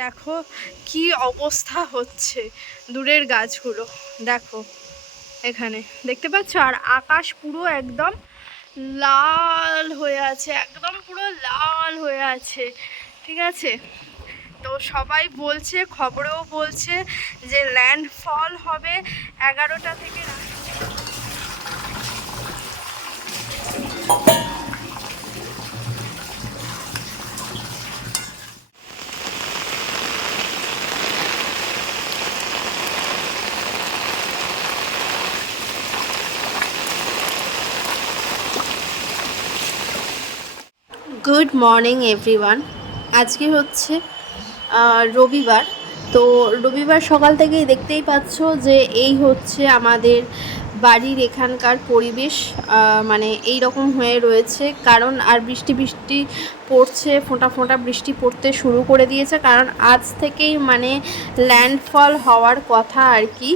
দেখো কি অবস্থা হচ্ছে দূরের গাছগুলো। দেখো, এখানে দেখতে পাচ্ছ? আর আকাশ পুরো একদম লাল হয়ে আছে, একদম পুরো লাল হয়ে আছে, ঠিক আছে? তো সবাই বলছে, খবরেও বলছে যে ল্যান্ডফল হবে এগারোটা থেকে রাত গুড মর্নিং, এভরিওয়ান। আজকে হচ্ছে রবিবার। তো রবিবার সকাল থেকেই দেখতেই পাচ্ছ যে এই হচ্ছে আমাদের বাড়ির এখানকার পরিবেশ মানে এই রকম হয়ে রয়েছে। কারণ আর বৃষ্টি বৃষ্টি পড়ছে, ফোঁটা ফোঁটা বৃষ্টি পড়তে শুরু করে দিয়েছে। কারণ আজ থেকেই মানে ল্যান্ডফল হওয়ার কথা আর কি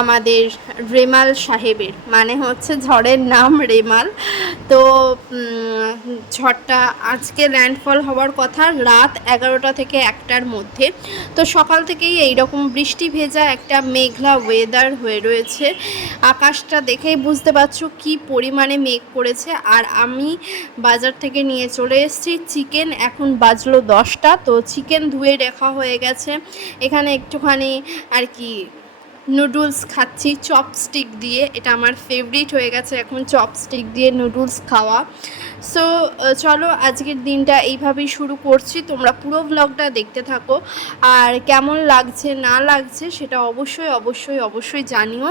আমাদের রেমাল সাহেবের। মানে হচ্ছে ঝড়ের নাম রেমাল। তো ঝড়টা আজকে ল্যান্ডফল হওয়ার কথা রাত এগারোটা থেকে একটার মধ্যে। তো সকাল থেকেই এই রকম বৃষ্টি ভেজা একটা মেঘলা ওয়েদার হয়ে রয়েছে। আকাশটা দেখেই বুঝতে পারছ কি পরিমাণে মেঘ করেছে। আর আমি বাজার থেকে নিয়ে চলে এসেছি চিকেন এখন বাজলো দশটা, তো চিকেন ধুয়ে রেখা হয়ে গেছে। এখানে একটুখানি আর কি নুডলস খাচ্ছি, চপস্টিক দিয়ে। এটা আমার ফেভারিট হয়ে গেছে এখন চপস্টিক দিয়ে নুডলস খাওয়া। সো চলো আজকের দিনটা এইভাবেই শুরু করছি। তোমরা পুরো ব্লগটা দেখতে থাকো। আর কেমন লাগছে, না লাগছে সেটা অবশ্যই অবশ্যই অবশ্যই জানিও।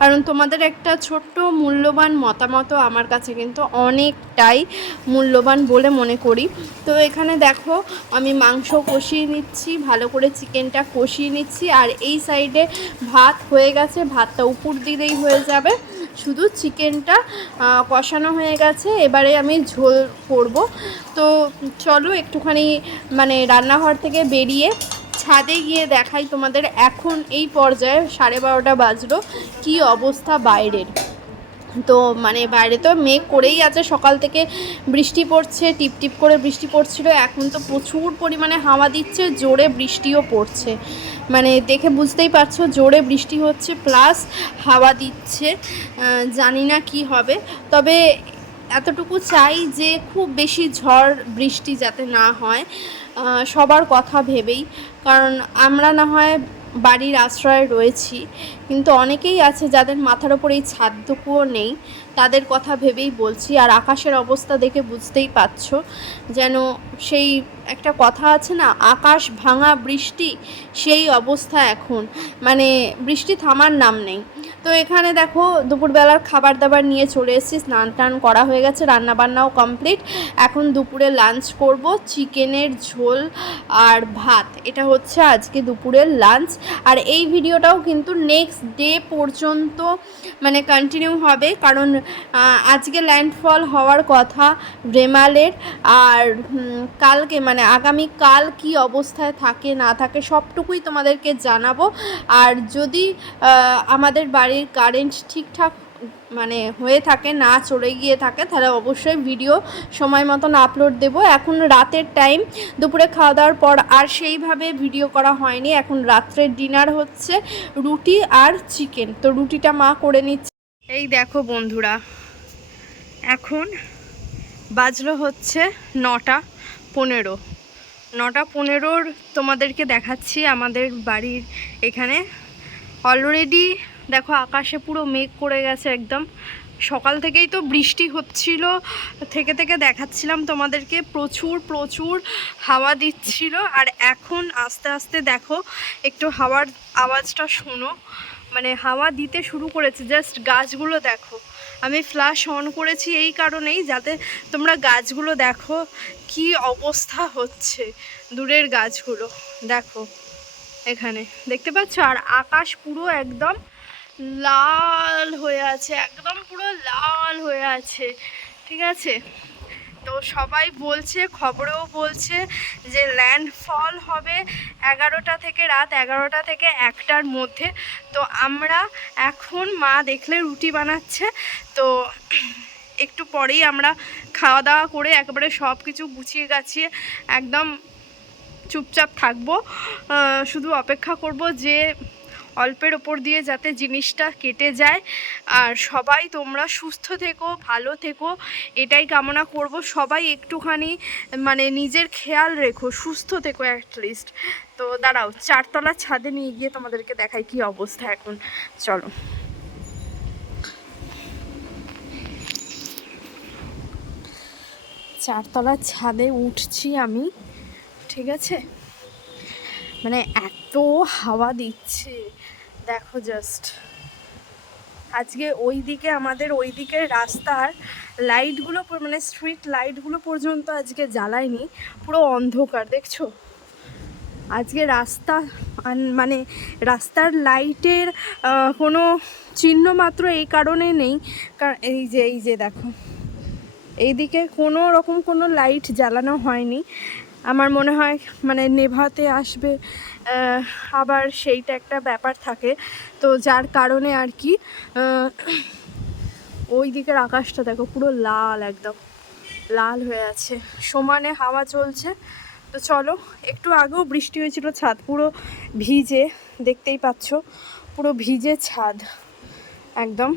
কারণ তোমাদের একটা ছোট্ট মূল্যবান মতামত আমার কাছে কিন্তু অনেকটাই মূল্যবান বলে মনে করি। তো এখানে দেখো, আমি মাংস কষিয়ে নিচ্ছি, ভালো করে চিকেনটা কষিয়ে নিচ্ছি। আর এই সাইডে ভাত হয়ে গেছে, ভাতটা উপর দিলেই হয়ে যাবে। শুধু চিকেনটা কষানো হয়ে গেছে, এবারে আমি ঝোল করব। তো চলো একটুখানি মানে রান্নাঘর থেকে বেরিয়ে ছাদে গিয়ে দেখাই তোমাদের এখন এই পর্যায়ে সাড়ে বারোটা বাজলো, কি অবস্থা বাইরের? তো মানে বাইরে তো মেঘ করেই আছে, সকাল থেকে বৃষ্টি পড়ছে, টিপ টিপ করে বৃষ্টি পড়ছিল, এখন তো প্রচুর পরিমাণে হাওয়া দিচ্ছে, জোরে বৃষ্টিও পড়ছে। মানে দেখে বুঝতেই পারছ, জোরে বৃষ্টি হচ্ছে, প্লাস হাওয়া দিচ্ছে জানি না কি হবে। তবে এতটুকু চাই যে খুব বেশি ঝড় বৃষ্টি যাতে না হয় সবার কথা ভেবেই। কারণ আমরা না হয় বাড়ির আশ্রয়ে রয়েছি। কিন্তু অনেকেই আছে যাদের মাথার ওপর এই ছাদটুকুও নেই। তাদের কথা ভেবেই বলছি, আর আকাশের অবস্থা দেখে বুঝতেই পারছ যেন সেই একটা কথা আছে না, আকাশ ভাঙা বৃষ্টি, সেই অবস্থা এখন। মানে বৃষ্টি থামার নাম নেই। তো এখানে দেখো, দুপুরবেলার খাবার দাবার নিয়ে চলে এসেছি, স্নান টান করা হয়ে গেছে রান্না বান্নাও কমপ্লিট এখন দুপুরে লাঞ্চ করব, চিকেনের ঝোল আর ভাত। এটা হচ্ছে আজকে দুপুরের লাঞ্চ আর এই ভিডিওটাও কিন্তু নেক্সট ডে পর্যন্ত মানে কন্টিনিউ হবে। কারণ আজকে ল্যান্ডফল হওয়ার কথা রেমালের। আর কালকে মানে আগামী কাল কি অবস্থায় থাকে, না থাকে, সবটুকুই তোমাদেরকে জানাব। আর যদি আমাদের আমাদের বাড়ির কারেন্ট ঠিকঠাক মানে হয়ে থাকে, না চড়ে গিয়ে থাকে, তাহলে অবশ্যই ভিডিও সময় মতন আপলোড দেব। এখন রাতের টাইম দুপুরে খাওয়া দাওয়ার পর আর সেইভাবে ভিডিও করা হয়নি। এখন রাত্রের ডিনার হচ্ছে রুটি আর চিকেন তো রুটিটা মা করে নিচ্ছে। এই দেখো বন্ধুরা, এখন বাজলো হচ্ছে নটা পনেরো। নটা পনেরোর তোমাদেরকে দেখাচ্ছি আমাদের বাড়ির এখানে। অলরেডি দেখো, আকাশে পুরো মেঘ করে গেছে একদম। সকাল থেকেই তো বৃষ্টি হচ্ছিল, থেকে থেকে দেখাচ্ছিলাম তোমাদেরকে, প্রচুর প্রচুর হাওয়া দিচ্ছিল। আর এখন আস্তে আস্তে দেখো, একটু হাওয়ার আওয়াজটা শোনো। মানে হাওয়া দিতে শুরু করেছে জাস্ট গাছগুলো দেখো। আমি ফ্ল্যাশ অন করেছি এই কারণেই, যাতে তোমরা গাছগুলো দেখো কি অবস্থা হচ্ছে। দূরের গাছগুলো, দেখো, এখানে। দেখতে পাচ্ছ? আর আকাশ পুরো একদম লাল হয়ে আছে, একদম পুরো লাল হয়ে আছে, ঠিক আছে? তো সবাই বলছে, খবরেও বলছে যে ল্যান্ডফল হবে এগারোটা থেকে রাত এগারোটা থেকে একটার মধ্যে। তো আমরা এখন মা দেখলে রুটি বানাচ্ছে, তো একটু পরেই আমরা খাওয়া দাওয়া করে একেবারে সব কিছু গুছিয়ে গাছিয়ে একদম চুপচাপ থাকব। শুধু অপেক্ষা করব যে অল্পের ওপর দিয়ে যাতে জিনিসটা কেটে যায়। আর সবাই তোমরা সুস্থ থেকো, ভালো থেকো, এটাই কামনা করব। সবাই একটুখানি মানে নিজের খেয়াল রেখো, সুস্থ থেকো অ্যাটলিস্ট তো দাঁড়াও চারতলার ছাদে নিয়ে গিয়ে তোমাদেরকে দেখাই কি অবস্থা এখন। চলো। চারতলার ছাদে উঠছি আমি, ঠিক আছে? মানে এত হাওয়া দিচ্ছে। দেখো জাস্ট আজকে ওই দিকে আমাদের ওই দিকের রাস্তার লাইটগুলো মানে স্ট্রিট লাইটগুলো পর্যন্ত আজকে জ্বালায়নি, পুরো অন্ধকার, দেখছ? আজকে রাস্তা মানে রাস্তার লাইটের কোনো চিহ্ন মাত্র এই কারণে নেই কারণ এই যে এই যে দেখো। এইদিকে কোনো রকম কোনো লাইট জ্বালানো হয়নি। আমার মনে হয় মানে নেভাতে আসবে আবার সেইটা একটা ব্যাপার থাকে। তো যার কারণে আর কি ওই দিকের আকাশটা দেখো পুরো লাল একদম, লাল হয়ে আছে। সমানে হাওয়া চলছে। তো চলো, একটু আগেও বৃষ্টি হয়েছিল ছাদ পুরো ভিজে, দেখতেই পাচ্ছ, পুরো ভিজে ছাদ, একদম।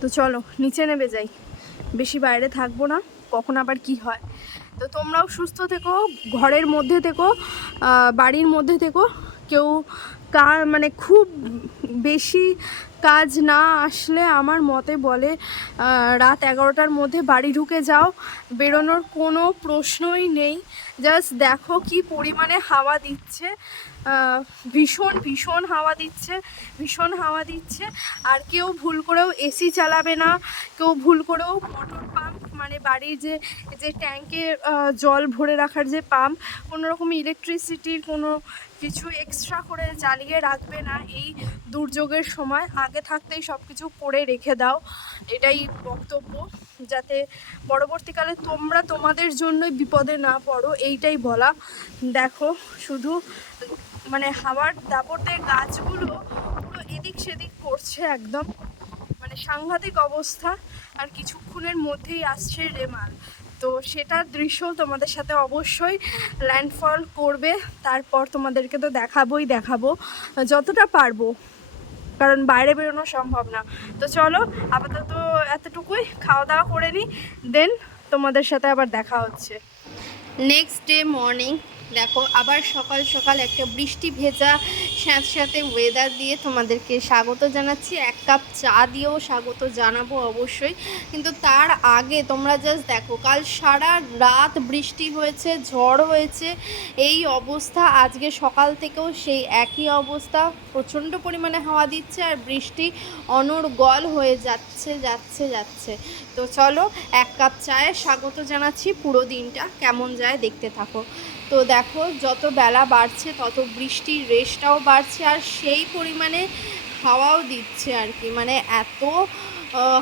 তো চলো, নিচে নেমে যাই। বেশি বাইরে থাকব না, কখন আবার কি হয়? তো তোমরাও সুস্থ থেকো, ঘরের মধ্যে থেকো বাড়ির মধ্যে থেকো, কেউ কার মানে খুব বেশি কাজ না আসলে আমার মতে বলে রাত এগারোটার মধ্যে বাড়ি ঢুকে যাও, বেরোনোর কোনো প্রশ্নই নেই, জাস্ট দেখো কি পরিমাণে হাওয়া দিচ্ছে ভীষণ ভীষণ হাওয়া দিচ্ছে, ভীষণ হাওয়া দিচ্ছে, আর কেউ ভুল করেও এসি চালাবে না কেউ ভুল করেও মোটর পাম্প মানে বাড়ির যে যে ট্যাঙ্কে জল ভরে রাখার যে পাম্প কোনো রকম ইলেকট্রিসিটির কোনো কিছু এক্সট্রা করে জ্বালিয়ে রাখবে না। এই দুর্যোগের সময় আগে থাকতেই সব কিছু করে রেখে দাও। এটাই বক্তব্য। যাতে পরবর্তীকালে তোমরা তোমাদের জন্যই বিপদে না পড়ো, এইটাই বলা। দেখো, শুধু মানে হাওয়ার দাপটে গাছগুলো পুরো এদিক সেদিক করছে একদম। সাংঘাতিক অবস্থা আর কিছুক্ষণের মধ্যেই আসছে রেমাল। তো সেটার দৃশ্য তোমাদের সাথে অবশ্যই ল্যান্ডফল করবে। তারপর তোমাদেরকে তো দেখাবোই দেখাবো, যতটা পারব। কারণ বাইরে বেরোনো সম্ভব না। তো চলো, আপাতত এতটুকুই খাওয়া দাওয়া করে নিই দেন তোমাদের সাথে আবার দেখা হচ্ছে। নেক্সট ডে মর্নিং দেখো, আবার সকাল সকাল একটা বৃষ্টি ভেজা স্যাঁত সাথে ওয়েদার দিয়ে তোমাদেরকে স্বাগত জানাচ্ছি। এক কাপ চা দিয়েও স্বাগত জানাব অবশ্যই। কিন্তু তার আগে তোমরা জাস্ট দেখো, কাল সারা রাত বৃষ্টি হয়েছে, ঝড় হয়েছে। এই অবস্থা, আজকে সকাল থেকেও সেই একই অবস্থা। প্রচণ্ড পরিমাণে হাওয়া দিচ্ছে আর বৃষ্টি অনর্গল হয়ে যাচ্ছে যাচ্ছে যাচ্ছে। তো চলো, এক কাপ চায়ে স্বাগত জানাচ্ছি। পুরো দিনটা কেমন যায় দেখতে থাকো। তো দেখো, যত বেলা বাড়ছে, তত বৃষ্টির রেশটাও বাড়ছে আর সেই পরিমাণে হাওয়াও দিচ্ছে আর কি। মানে এত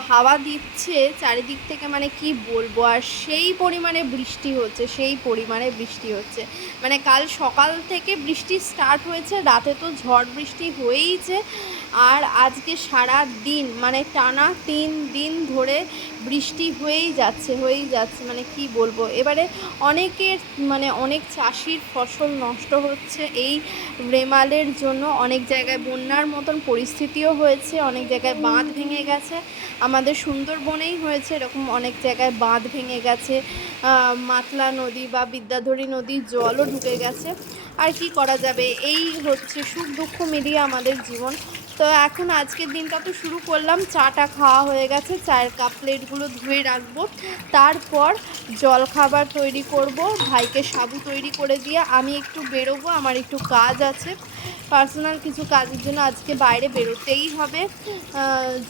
হাওয়া দিচ্ছে চারিদিক থেকে মানে কি বলব? আর সেই পরিমাণে বৃষ্টি হচ্ছে, সেই পরিমাণে বৃষ্টি হচ্ছে। মানে কাল সকাল থেকে বৃষ্টি স্টার্ট হয়েছে, রাতে তো ঝড় বৃষ্টি হয়েইছে। আর আজকে সারা দিন মানে টানা তিন দিন ধরে বৃষ্টি হয়েই যাচ্ছে হয়েই যাচ্ছে মানে কি বলব? এবারে অনেকের মানে অনেক চাষির ফসল নষ্ট হচ্ছে, এই রেমালের জন্য অনেক জায়গায় বন্যার মতন পরিস্থিতিও হয়েছে, অনেক জায়গায় বাঁধ ভেঙে গেছে, আমাদের সুন্দরবনেই হয়েছে, এরকম অনেক জায়গায় বাঁধ ভেঙে গেছে মাতলা নদী বা বিদ্যাধরী নদীর জলও ঢুকে গেছে, আর কি করা যাবে? এই হচ্ছে সুখ দুঃখ মিলিয়ে আমাদের জীবন। তো এখন আজকের দিনটা তো শুরু করলাম। চাটা খাওয়া হয়ে গেছে, চায়ের কাপ প্লেটগুলো ধুয়ে রাখব। তারপর জল খাবার তৈরি করব, ভাইকে সাবু তৈরি করে দিয়ে আমি একটু বেরোবো, আমার একটু কাজ আছে। পার্সোনাল কিছু কাজের জন্য আজকে বাইরে বেরোতেই হবে।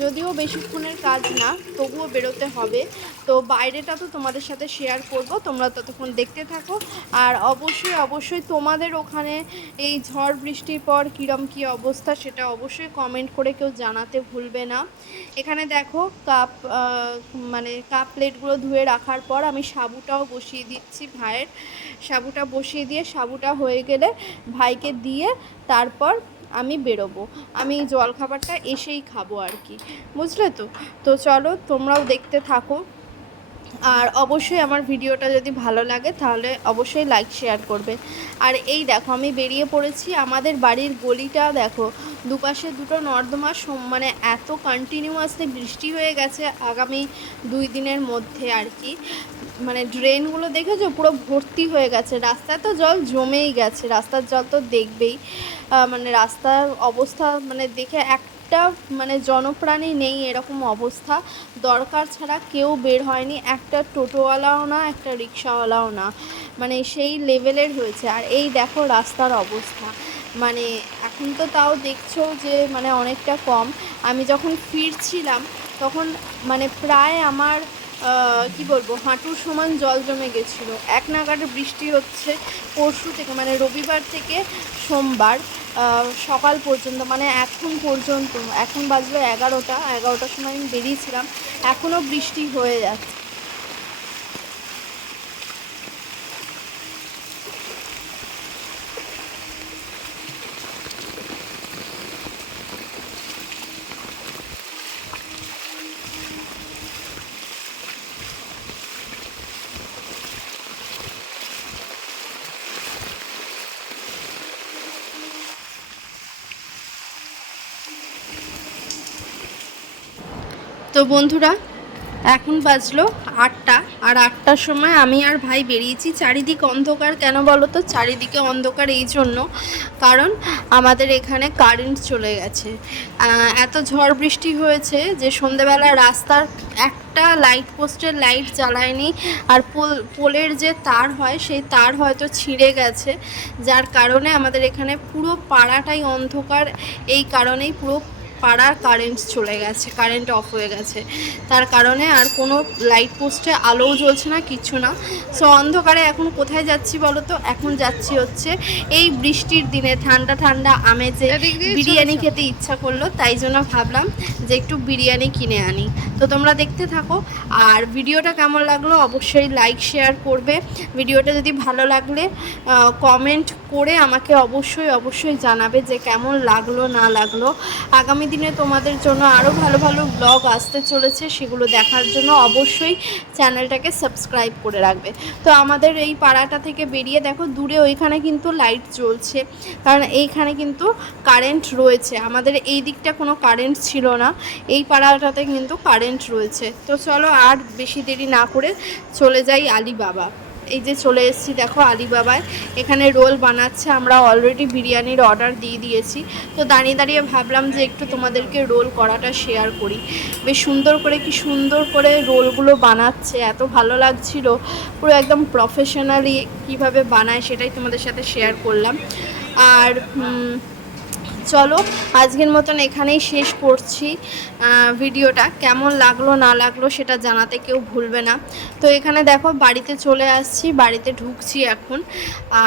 যদিও বেশিক্ষণের কাজ না, তবুও বেরোতে হবে। তো বাইরেটা তো তোমাদের সাথে শেয়ার করব, তোমরা ততক্ষণ দেখতে থাকো। আর অবশ্যই অবশ্যই তোমাদের ওখানে এই ঝড় বৃষ্টির পর কীরম কী অবস্থা সেটা অবশ্যই কমেন্ট করে কেউ জানাতে ভুলবে না। এখানে দেখো কাপ মানে কাপ প্লেটগুলো ধুয়ে রাখার পর আমি সাবুটাও বসিয়ে দিচ্ছি ভাইয়ের। সাবুটা বসিয়ে দিয়ে, সাবুটা হয়ে গেলে ভাইকে দিয়ে তারপর আমি বেরোবো। আমি জল খাবারটা এসেই খাব আর কি। বুঝলে তো? তো চলো, তোমরাও দেখতে থাকো। আর অবশ্যই আমার ভিডিওটা যদি ভালো লাগে, তাহলে অবশ্যই লাইক শেয়ার করবে। আর এই দেখো, আমি বেরিয়ে পড়েছি। আমাদের বাড়ির গলিটা দেখো, দুপাশে দুটো নর্দমা মানে এত কন্টিনিউয়াসলি বৃষ্টি হয়ে গেছে আগামী দুই দিনের মধ্যে আর কি। মানে ড্রেনগুলো দেখেছ? পুরো ভর্তি হয়ে গেছে। রাস্তায় তো জল জমেই গেছে। রাস্তার জল তো দেখবেই। মানে রাস্তার অবস্থা মানে দেখে একটা মানে জনপ্রাণী নেই এরকম অবস্থা। দরকার ছাড়া কেউ বের হয়নি। একটা টোটোওয়ালাও না, একটা রিক্সাওয়ালাও না। মানে সেই লেভেলের হয়েছে। আর এই দেখো রাস্তার অবস্থা। মানে এখন তো তাও দেখছ যে মানে অনেকটা কম। আমি যখন ফিরছিলাম, তখন মানে প্রায় আমার কি বলব, হাঁটুর সমান জল জমে গেছিল। এক নাগাড়ে বৃষ্টি হচ্ছে পরশু থেকে মানে রবিবার থেকে সোমবার সকাল পর্যন্ত মানে এখন পর্যন্ত, এখন বাজলো এগারোটা, এগারোটার সময় আমি বেরিয়েছিলাম। এখনও বৃষ্টি হয়ে যাচ্ছে। তো বন্ধুরা, এখন বাজলো আটটা আর আটটার সময় আমি আর ভাই বেরিয়েছি। চারিদিক অন্ধকার কেন বলো তো? চারিদিকে অন্ধকার এই জন্য, কারণ আমাদের এখানে কারেন্ট চলে গেছে। এত ঝড় বৃষ্টি হয়েছে যে সন্ধেবেলা রাস্তার একটা লাইট পোস্টের লাইট জ্বালায়নি আর পোল, পোলের যে তার হয়, সেই তার হয়তো ছিঁড়ে গেছে। যার কারণে আমাদের এখানে পুরো পাড়াটাই অন্ধকার, এই কারণেই পুরো পাড়ার কারেন্ট চলে গেছে কারেন্ট অফ হয়ে গেছে। তার কারণে আর কোনো লাইট পোস্টে আলোও জ্বলছে না কিছু না। সো অন্ধকারে এখন কোথায় যাচ্ছি বলো তো এখন যাচ্ছি হচ্ছে এই বৃষ্টির দিনে ঠান্ডা ঠান্ডা আমেজে বিরিয়ানি খেতে ইচ্ছা করল তাই জন্য ভাবলাম যে একটু বিরিয়ানি কিনে আনি। তো তোমরা দেখতে থাকো। আর ভিডিওটা কেমন লাগল অবশ্যই লাইক শেয়ার করবে। ভিডিওটা যদি ভালো লাগলে কমেন্ট করে আমাকে অবশ্যই অবশ্যই জানাবে যে কেমন লাগল, না লাগল। আগামী দিনে তোমাদের জন্য আরও ভালো ভালো ব্লগ আসতে চলেছে, সেগুলো দেখার জন্য অবশ্যই চ্যানেলটাকে সাবস্ক্রাইব করে রাখবে। তো আমাদের এই পাড়াটা থেকে বেরিয়ে দেখো, দূরে ওইখানে কিন্তু লাইট জ্বলছে, কারণ এইখানে কিন্তু কারেন্ট রয়েছে। আমাদের এই দিকটা কোনো কারেন্ট ছিল না, এই পাড়াটাতে কিন্তু কারেন্ট রয়েছে। তো চলো আর বেশি দেরি না করে চলে যাই আলিবাবা। এই যে চলে এসেছি, দেখো আলিবাবায়। এখানে রোল বানাচ্ছে, আমরা অলরেডি বিরিয়ানির অর্ডার দিয়ে দিয়েছি। তো দাঁড়িয়ে দাঁড়িয়ে ভাবলাম যে একটু তোমাদেরকে রোল করাটা শেয়ার করি। বেশ সুন্দর করে, কি সুন্দর করে রোলগুলো বানাচ্ছে, এত ভালো লাগছিল। পুরো একদম প্রফেশনালি কীভাবে বানায় সেটাই তোমাদের সাথে শেয়ার করলাম। আর চলো, আজকের মতন এখানেই শেষ করছি ভিডিওটা। কেমন লাগল, না লাগল সেটা জানাতে কেউ ভুলবে না। তো এখানে দেখো, বাড়িতে চলে আসছি, বাড়িতে ঢুকছি এখন।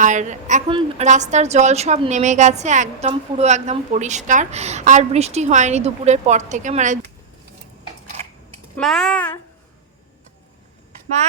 আর এখন রাস্তার জল সব নেমে গেছে, একদম পুরো একদম পরিষ্কার। আর বৃষ্টি হয়নি দুপুরের পর থেকে মানে মা! মা!